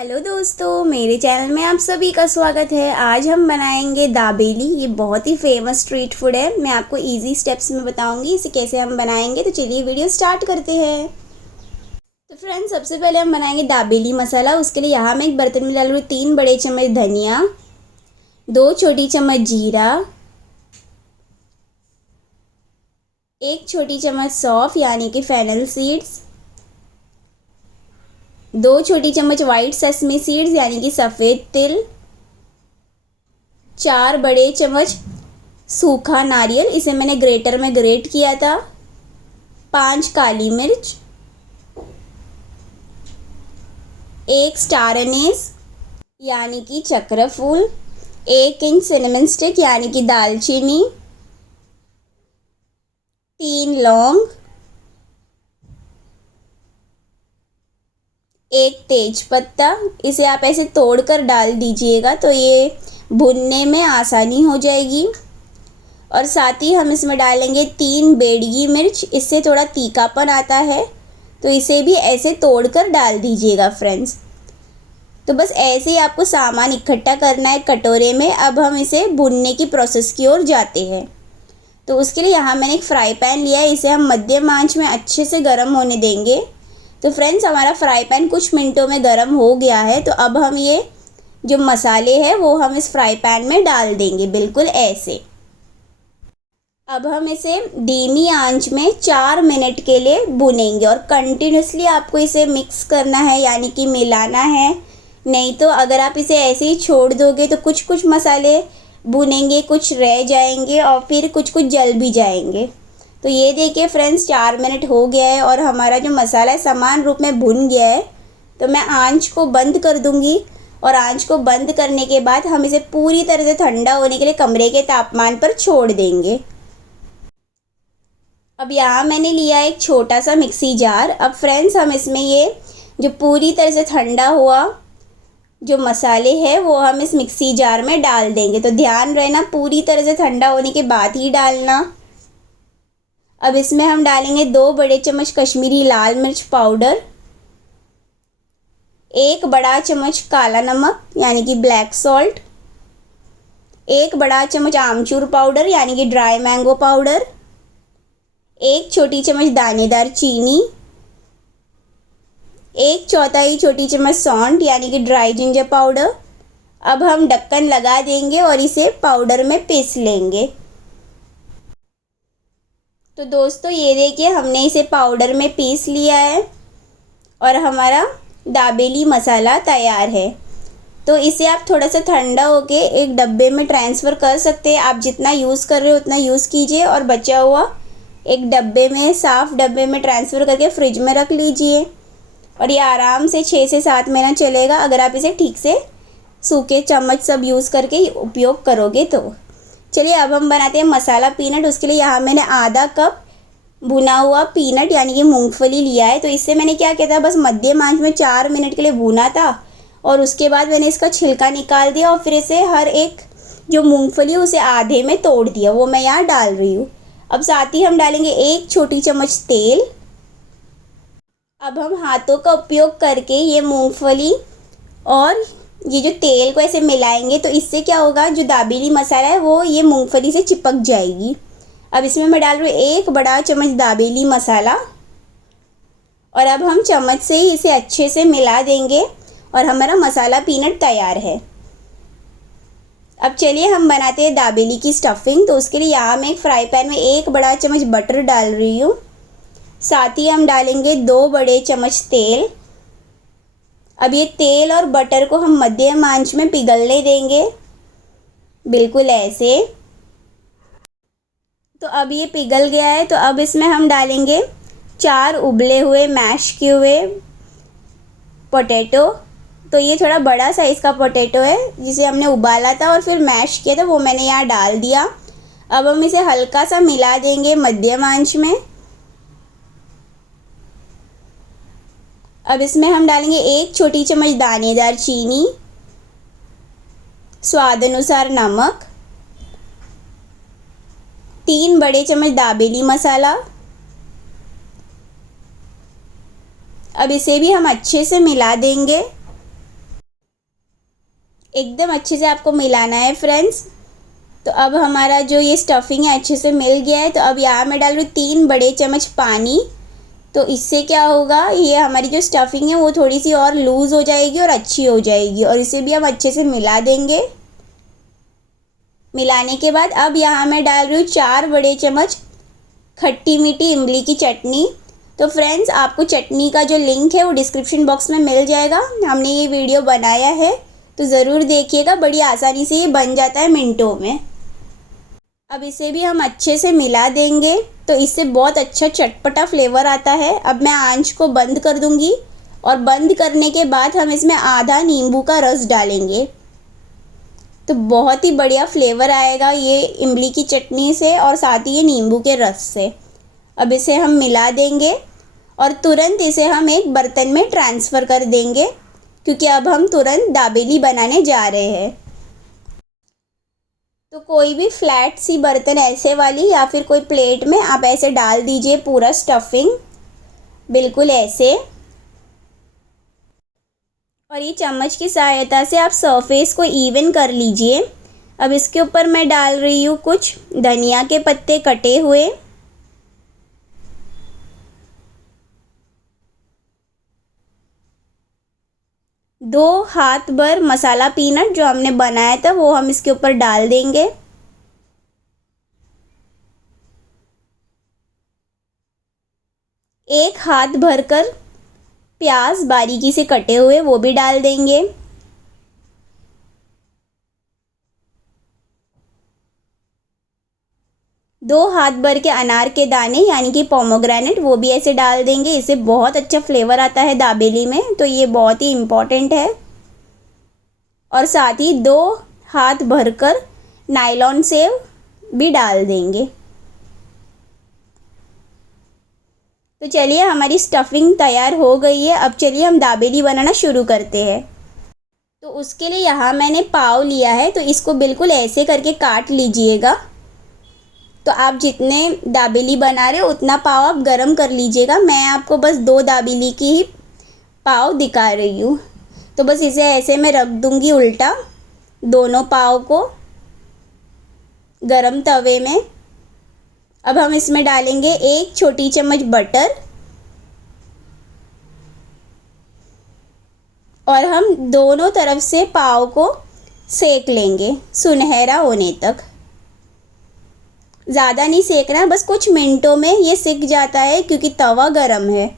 Hello दोस्तों, मेरे channel में आप सभी का स्वागत है। आज हम बनाएंगे दाबेली। ये बहुत ही फेमस स्ट्रीट फूड है। मैं आपको इजी स्टेप्स में बताऊंगी इसे कैसे हम बनाएंगे। तो चलिए वीडियो स्टार्ट करते हैं। तो फ्रेंड्स, सबसे पहले हम बनाएंगे दाबेली मसाला। उसके लिए यहाँ मैं एक बर्तन में डाल रही हूँ 3 बड़े चम्मच धनिया, 2 छोटी चम्मच जीरा, 1 छोटी चम्मच सौंफ यानी कि फेनल सीड्स, 2 छोटी चम्मच वाइट सेसमी सीड्स यानी कि सफ़ेद तिल, 4 बड़े चम्मच सूखा नारियल, इसे मैंने ग्रेटर में ग्रेट किया था, 5 काली मिर्च, 1 स्टार अनीस यानी कि चक्र फूल, 1 इंच सिनेमन स्टिक यानी कि दालचीनी, 3 लौंग, 1 तेज पत्ता। इसे आप ऐसे तोड़कर डाल दीजिएगा तो ये भुनने में आसानी हो जाएगी। और साथ ही हम इसमें डालेंगे 3 बेडगी मिर्च, इससे थोड़ा तीखापन आता है, तो इसे भी ऐसे तोड़कर डाल दीजिएगा फ्रेंड्स। तो बस ऐसे ही आपको सामान इकट्ठा करना है कटोरे में। अब हम इसे भुनने की प्रोसेस की ओर जाते हैं। तो उसके लिए यहाँ मैंने एक फ्राई पैन लिया है, इसे हम मध्यम आंच में अच्छे से गर्म होने देंगे। तो फ्रेंड्स, हमारा फ्राई पैन कुछ मिनटों में गर्म हो गया है। तो अब हम ये जो मसाले हैं वो हम इस फ्राई पैन में डाल देंगे, बिल्कुल ऐसे। अब हम इसे धीमी आंच में 4 मिनट के लिए भुनेंगे और कंटिन्यूसली आपको इसे मिक्स करना है यानी कि मिलाना है। नहीं तो अगर आप इसे ऐसे ही छोड़ दोगे तो कुछ कुछ मसाले भुनेंगे, कुछ रह जाएंगे और फिर कुछ कुछ जल भी जाएंगे। तो ये देखिए फ्रेंड्स, 4 मिनट हो गया है और हमारा जो मसाला है समान रूप में भुन गया है। तो मैं आंच को बंद कर दूंगी और आंच को बंद करने के बाद हम इसे पूरी तरह से ठंडा होने के लिए कमरे के तापमान पर छोड़ देंगे। अब यहाँ मैंने लिया एक छोटा सा मिक्सी जार। अब फ्रेंड्स, हम इसमें ये जो पूरी तरह से ठंडा हुआ जो मसाले हैं वो हम इस मिक्सी जार में डाल देंगे। तो ध्यान रहना, पूरी तरह से ठंडा होने के बाद ही डालना। अब इसमें हम डालेंगे 2 बड़े चम्मच कश्मीरी लाल मिर्च पाउडर, 1 बड़ा चम्मच काला नमक यानी कि ब्लैक सॉल्ट, 1 बड़ा चम्मच आमचूर पाउडर यानी कि ड्राई मैंगो पाउडर, 1 छोटी चम्मच दानेदार चीनी, 1/4 छोटी चम्मच सौंठ यानी कि ड्राई जिंजर पाउडर। अब हम ढक्कन लगा देंगे और इसे पाउडर में पीस लेंगे। तो दोस्तों, ये देखिए हमने इसे पाउडर में पीस लिया है और हमारा दाबेली मसाला तैयार है। तो इसे आप थोड़ा सा ठंडा होके एक डब्बे में ट्रांसफ़र कर सकते हैं। आप जितना यूज़ कर रहे हो उतना यूज़ कीजिए और बचा हुआ एक डब्बे में, साफ़ डब्बे में ट्रांसफ़र करके फ्रिज में रख लीजिए और ये आराम से 6 से 7 महीना चलेगा अगर आप इसे ठीक से सूखे चम्मच सब यूज़ करके उपयोग करोगे तो। चलिए अब हम बनाते हैं मसाला पीनट। उसके लिए यहाँ मैंने आधा कप भुना हुआ पीनट यानी कि मूंगफली लिया है। तो इससे मैंने क्या किया था, बस मध्यम आंच में 4 मिनट के लिए भुना था और उसके बाद मैंने इसका छिलका निकाल दिया और फिर इसे हर एक जो मूंगफली उसे आधे में तोड़ दिया, वो मैं यहाँ डाल रही हूँ। अब साथ ही हम डालेंगे 1 छोटी चम्मच तेल। अब हम हाथों का उपयोग करके ये मूंगफली और ये जो तेल को ऐसे मिलाएंगे तो इससे क्या होगा, जो दाबेली मसाला है वो ये मूंगफली से चिपक जाएगी। अब इसमें मैं डाल रही हूँ 1 बड़ा चम्मच दाबेली मसाला और अब हम चम्मच से ही इसे अच्छे से मिला देंगे और हमारा मसाला पीनट तैयार है। अब चलिए हम बनाते हैं दाबेली की स्टफिंग। तो उसके लिए यहाँ मैं एक फ्राई पैन में 1 बड़ा चम्मच बटर डाल रही हूँ। साथ ही हम डालेंगे 2 बड़े चम्मच तेल। अब ये तेल और बटर को हम मध्यम आंच में पिघलने देंगे, बिल्कुल ऐसे। तो अब ये पिघल गया है। तो अब इसमें हम डालेंगे 4 उबले हुए मैश किए हुए पोटैटो। तो ये थोड़ा बड़ा साइज़ का पोटैटो है जिसे हमने उबाला था और फिर मैश किया था, वो मैंने यहाँ डाल दिया। अब हम इसे हल्का सा मिला देंगे मध्यम आंच में। अब इसमें हम डालेंगे 1 छोटी चम्मच दानेदार चीनी, स्वाद अनुसार नमक, 3 बड़े चम्मच दाबेली मसाला। अब इसे भी हम अच्छे से मिला देंगे एकदम अच्छे से आपको मिलाना है फ्रेंड्स। तो अब हमारा जो ये स्टफिंग है अच्छे से मिल गया है। तो अब यहाँ मैं डाल रही हूँ 3 बड़े चम्मच पानी। तो इससे क्या होगा, ये हमारी जो स्टफिंग है वो थोड़ी सी और लूज़ हो जाएगी और अच्छी हो जाएगी। और इसे भी हम अच्छे से मिला देंगे। मिलाने के बाद अब यहाँ मैं डाल रही हूँ 4 बड़े चम्मच खट्टी मीठी इमली की चटनी। तो फ्रेंड्स, आपको चटनी का जो लिंक है वो डिस्क्रिप्शन बॉक्स में मिल जाएगा। हमने ये वीडियो बनाया है तो ज़रूर देखिएगा, बड़ी आसानी से ये बन जाता है मिनटों में। अब इसे भी हम अच्छे से मिला देंगे। तो इससे बहुत अच्छा चटपटा फ्लेवर आता है। अब मैं आंच को बंद कर दूंगी और बंद करने के बाद हम इसमें आधा नींबू का रस डालेंगे। तो बहुत ही बढ़िया फ्लेवर आएगा ये इमली की चटनी से और साथ ही ये नींबू के रस से। अब इसे हम मिला देंगे और तुरंत इसे हम एक बर्तन में ट्रांसफ़र कर देंगे, क्योंकि अब हम तुरंत दाबेली बनाने जा रहे हैं। तो कोई भी फ्लैट सी बर्तन ऐसे वाली या फिर कोई प्लेट में आप ऐसे डाल दीजिए पूरा स्टफिंग, बिल्कुल ऐसे। और ये चम्मच की सहायता से आप सरफेस को इवन कर लीजिए। अब इसके ऊपर मैं डाल रही हूँ कुछ धनिया के पत्ते कटे हुए। दो हाथ भर मसाला पीनट जो हमने बनाया था वो हम इसके ऊपर डाल देंगे। एक हाथ भरकर प्याज बारीकी से कटे हुए वो भी डाल देंगे। दो हाथ भर के अनार के दाने यानी कि पोमोग्रेनेट वो भी ऐसे डाल देंगे। इससे बहुत अच्छा फ्लेवर आता है दाबेली में, तो ये बहुत ही इम्पॉर्टेंट है। और साथ ही 2 हाथ भरकर नायलॉन सेव भी डाल देंगे। तो चलिए, हमारी स्टफिंग तैयार हो गई है। अब चलिए हम दाबेली बनाना शुरू करते हैं। तो उसके लिए यहाँ मैंने पाव लिया है, तो इसको बिल्कुल ऐसे करके काट लीजिएगा। तो आप जितने दाबेली बना रहे हो उतना पाव आप गरम कर लीजिएगा। मैं आपको बस 2 दाबेली की ही पाव दिखा रही हूँ। तो बस इसे ऐसे मैं रख दूँगी उल्टा, दोनों पाव को गरम तवे में। अब हम इसमें डालेंगे 1 छोटी चम्मच बटर और हम दोनों तरफ से पाव को सेक लेंगे सुनहरा होने तक। ज़्यादा नहीं सेकना, बस कुछ मिनटों में ये सिक जाता है क्योंकि तवा गरम है।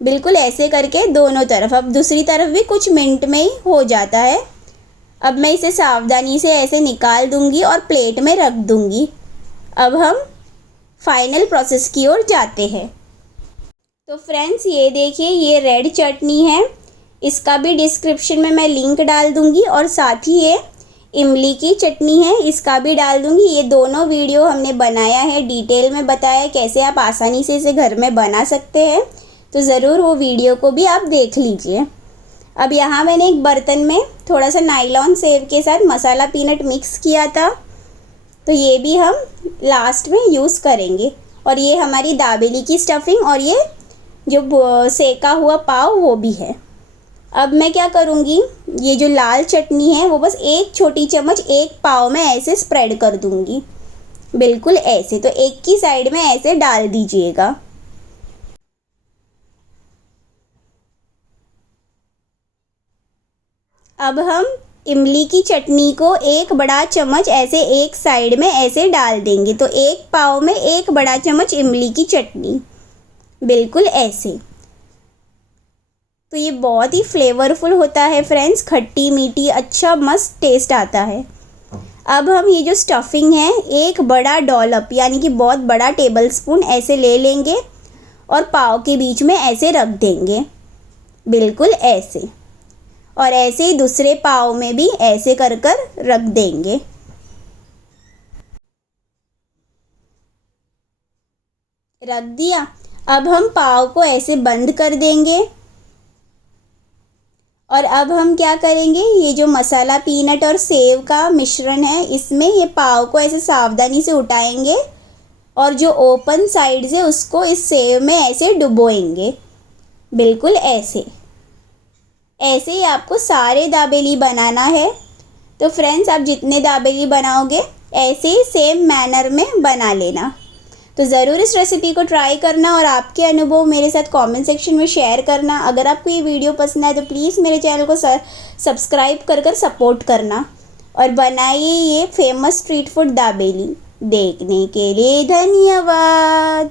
बिल्कुल ऐसे करके दोनों तरफ। अब दूसरी तरफ भी कुछ मिनट में ही हो जाता है। अब मैं इसे सावधानी से ऐसे निकाल दूंगी और प्लेट में रख दूंगी। अब हम फाइनल प्रोसेस की ओर जाते हैं। तो फ्रेंड्स, ये देखिए, ये रेड चटनी है। इसका भी डिस्क्रिप्शन में मैं लिंक डाल दूंगी और साथ ही ये इमली की चटनी है, इसका भी डाल दूंगी। ये दोनों वीडियो हमने बनाया है, डिटेल में बताया कैसे आप आसानी से इसे घर में बना सकते हैं। तो ज़रूर वो वीडियो को भी आप देख लीजिए। अब यहाँ मैंने एक बर्तन में थोड़ा सा नायलॉन सेव के साथ मसाला पीनट मिक्स किया था, तो ये भी हम लास्ट में यूज़ करेंगे। और ये हमारी दाबेली की स्टफिंग और ये जो सेका हुआ पाव वो भी है। अब मैं क्या करूँगी, ये जो लाल चटनी है वो बस 1 छोटी चम्मच एक पाव में ऐसे स्प्रेड कर दूँगी, बिल्कुल ऐसे। तो एक की साइड में ऐसे डाल दीजिएगा। अब हम इमली की चटनी को 1 बड़ा चम्मच ऐसे एक साइड में ऐसे डाल देंगे। तो एक पाव में 1 बड़ा चम्मच इमली की चटनी, बिल्कुल ऐसे। तो ये बहुत ही फ्लेवरफुल होता है फ्रेंड्स, खट्टी मीठी, अच्छा मस्त टेस्ट आता है। अब हम ये जो स्टफिंग है 1 बड़ा डॉलप यानी कि बहुत बड़ा टेबलस्पून ऐसे ले लेंगे और पाव के बीच में ऐसे रख देंगे, बिल्कुल ऐसे। और ऐसे ही दूसरे पाव में भी ऐसे कर रख देंगे। रख दिया। अब हम पाव को ऐसे बंद कर देंगे। और अब हम क्या करेंगे, ये जो मसाला पीनट और सेव का मिश्रण है इसमें ये पाव को ऐसे सावधानी से उठाएंगे और जो ओपन साइड से उसको इस सेव में ऐसे डुबोएंगे, बिल्कुल ऐसे। ऐसे ही आपको सारे दाबेली बनाना है। तो फ्रेंड्स, आप जितने दाबेली बनाओगे ऐसे ही सेम मैनर में बना लेना। तो ज़रूर इस रेसिपी को ट्राई करना और आपके अनुभव मेरे साथ कमेंट सेक्शन में शेयर करना। अगर आपको ये वीडियो पसंद आए तो प्लीज़ मेरे चैनल को सब्सक्राइब कर सपोर्ट करना और बनाइए ये फेमस स्ट्रीट फूड दाबेली। देखने के लिए धन्यवाद।